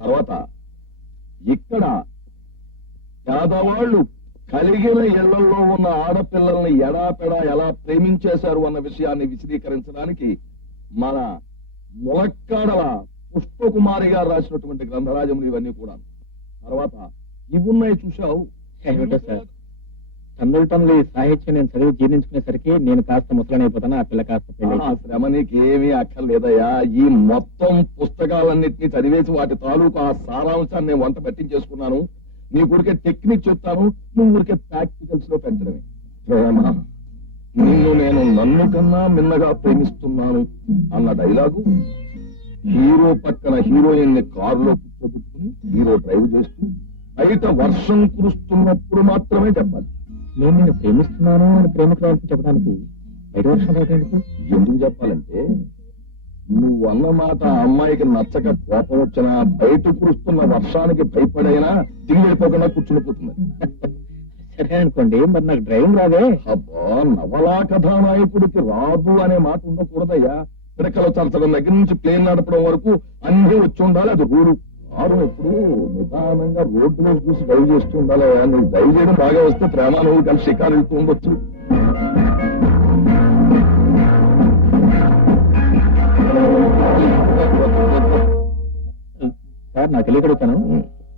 తర్వాత ఇక్కడ పేదవాళ్ళు కలిగిన ఇళ్లలో ఉన్న ఆడపిల్లల్ని ఎడాపెడా ఎలా ప్రేమించేశారు అన్న విషయాన్ని విశదీకరించడానికి మన ములక్కాడల పుష్పకుమారి గారు రాసినటువంటి గ్రంథరాజములు ఇవన్నీ కూడా. తర్వాత ఇవున్నాయి చూశావు. ఏమిటో సార్, టన్నులు ఈ సాహిత్యం నేను చదివి జీర్ణించుకునేసరికి నేను కాస్త ముసలనైపోతాను, ఆ పిల్ల కాస్త పెళ్లి. శ్రమ నీకేమీ అక్కర్లేదయ్యా. ఈ మొత్తం పుస్తకాలన్నింటినీ చదివేసి వాటి తాలూకు ఆ సారాంశాన్ని నేను వంట పట్టించేసుకున్నాను. నీ ఊరికే టెక్నిక్ చెప్తాను, నువ్వు ఊరికే ప్రాక్టికల్స్ లో పెంచడమే. ప్రేమ నిన్ను నేను నన్ను కన్నా మిన్నగా ప్రేమిస్తున్నాను అన్న డైలాగు హీరో పక్కన హీరోయిన్ ని కారులో కూర్చోబెట్టుకుని హీరో డ్రైవ్ చేస్తూ బయట వర్షం కురుస్తున్నప్పుడు మాత్రమే చెప్పాలి. నేను నిన్ను ప్రేమిస్తున్నాను అని ప్రేమకు చెప్పడానికి బయట వర్షం రావడానికి ఎందుకు చెప్పాలంటే నువ్వు అన్నమాట ఆ అమ్మాయికి నచ్చక కోపం వచ్చినా బయట కురుస్తున్న వర్షానికి భయపడైనా దిగి వెళ్ళిపోకుండా కూర్చుని పోతుంది. సరే అనుకోండి, మరి నాకు డ్రైవింగ్ రాదే. అబ్బా, నవలా కథానాయకుడికి రాదు అనే మాట ఉండకూడదయ్యా. పిడకలు చరచడం దగ్గర నుంచి ప్లేన్ నడపడం వరకు అన్ని వచ్చి ఉండాలి. అది రూలు. కారు ఎప్పుడు నిదానంగా రోడ్డులో చూసి డ్రైవ్ చేస్తూ ఉండాలయ్యా. నువ్వు డ్రైవ్ చేయడం బాగా వస్తే ప్రేమ నువ్వు కలిసి షికారు వెళ్తూ ఉండొచ్చు. సార్, నాకు తెలియగలుగుతాను,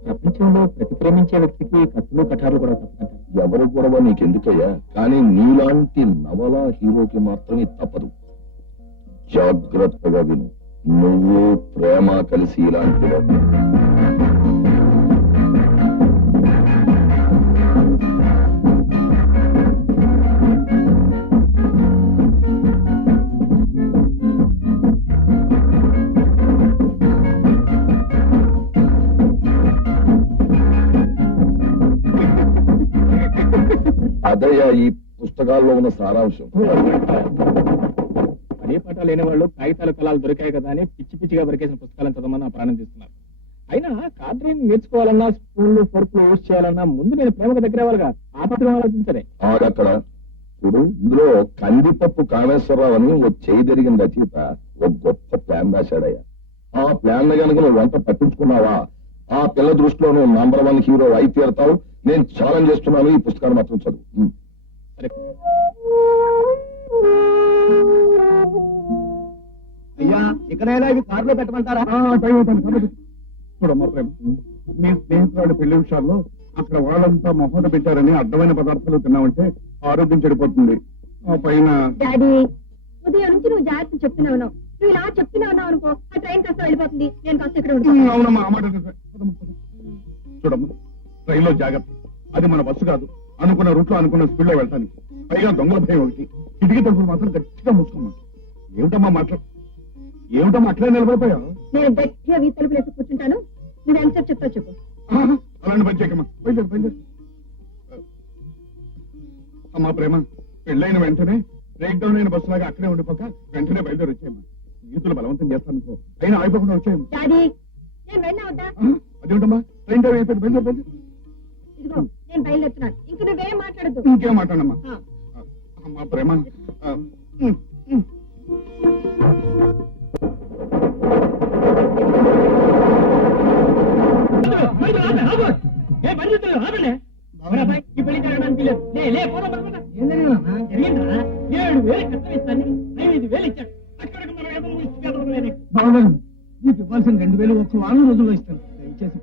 ప్రపంచంలో ప్రతి ప్రేమించే వ్యక్తికి కత్తులు కఠారులు కూడా తప్పదంటారు. ఎవరు గొడవ నీకెందుకయ్యా, కానీ నీలాంటి నవలా హీరోకి మాత్రమే తప్పదు. జాగ్రత్తగా విను. నువ్వు ప్రేమ కలిసి ఇలాంటి అదయ్యా ఈ పుస్తకాల్లో ఉన్న సారాంశం. పడే పాఠాలు లేని వాళ్ళు కాగితాలు కళాలు దొరికాయి కదా అని పిచ్చి పిచ్చిగా దొరికేసిన పుస్తకాలను చదవమని నా ప్రాణం తీస్తున్నారు. అయినా కార్ డ్రైవింగ్ నేర్చుకోవాలన్నా, స్కూళ్ళు ఫోర్కులు యూజ్ చేయాలన్నా ముందు నేను ప్రేమకు దగ్గర వాళ్ళగా ఆ పత్రం ఆలోచించలే. అక్కడ చూడు, ఇందులో కందిపప్పు కామేశ్వరరావు అని ఓ చేయి జరిగిన రచయిత ఒక గొప్ప ప్లాన్ రాశాడయ్యా. ఆ ప్లాన్ కనుక నువ్వు వంట పట్టించుకున్నావా, ఆ పిల్ల దృష్టిలో నువ్వు #1 హీరో అయి తీరుతావు. నేను ఛాలెంజ్ చేస్తున్నాను, ఈ పుస్తకాన్ని మాత్రం చదువు. అయ్యా, ఇక్కడైనా ఇవి కారులో పెట్టమంటారా? చూడమ్మా ప్రేమ, మీ స్నేహితురాలు పెళ్లి విషయాల్లో అక్కడ వాళ్ళంతా మొహోట పెట్టారని అడ్డమైన పదార్థాలు తిన్నామంటే ఆరోగ్యం చెడిపోతుంది. ఆ పైన డాడీ, ఉదయం నుంచి నువ్వు జాగ్రత్త చెప్తూనే ఉన్నావు. నువ్వు ఇలా చెప్తూనే ఉన్నావు అనుకో, ఆ ట్రైన్ కాస్త వెళ్ళిపోతుంది, నేను కాస్త ఇక్కడ ఉంటాను. అవునమ్మా, ఆ మాట చూడమ్మా, ట్రైన్ లో జాగ్రత్త. అది మన బస్సు కాదు. అనుకున్న రూట్ లో అనుకున్న స్పీడ్ లో వెళ్తానికి. పైగా దొంగల భయం ఒకటి. కిటికీ తలుపులు మాత్రం గట్టిగా మూసుకోమ్మా. ఏమిటమ్మా అట్లా నిలబడిపోయా? నేను గట్టిగా వీ తలుపులు వేసి కూర్చుంటాను. నువ్వు ఎంతసేపు చెప్తావు చెప్పు. అలాంటి పని చేయకమ్మా. బయలుదేరు. అమ్మా ప్రేమ, పెళ్ళైన వెంటనే బ్రేక్ డౌన్ అయిన బస్సు లాగా అక్కడే ఉండిపోక వెంటనే బయలుదేరి వచ్చేయమ్మా. జీవితంలో బలవంతం చేస్తాను, అయినా అయిపోకుండా వచ్చేయమ్మా. డాడీ, నేను వెళ్ళా వద్దా? అదేమిటమ్మా, ట్రైన్ టైం అయిపోయింది. బయలుదేరు. ఇదిగో నేను బయలుదేరుతున్నాను, ఇంక నువ్వేం మాట్లాడద్దు. ఇంకేం మాట్లాడమ్మా. అమ్మా ప్రేమ, ఇవ్వాల్సిన 2000 1 వారం రోజుల్లో ఇస్తాను. దయచేసి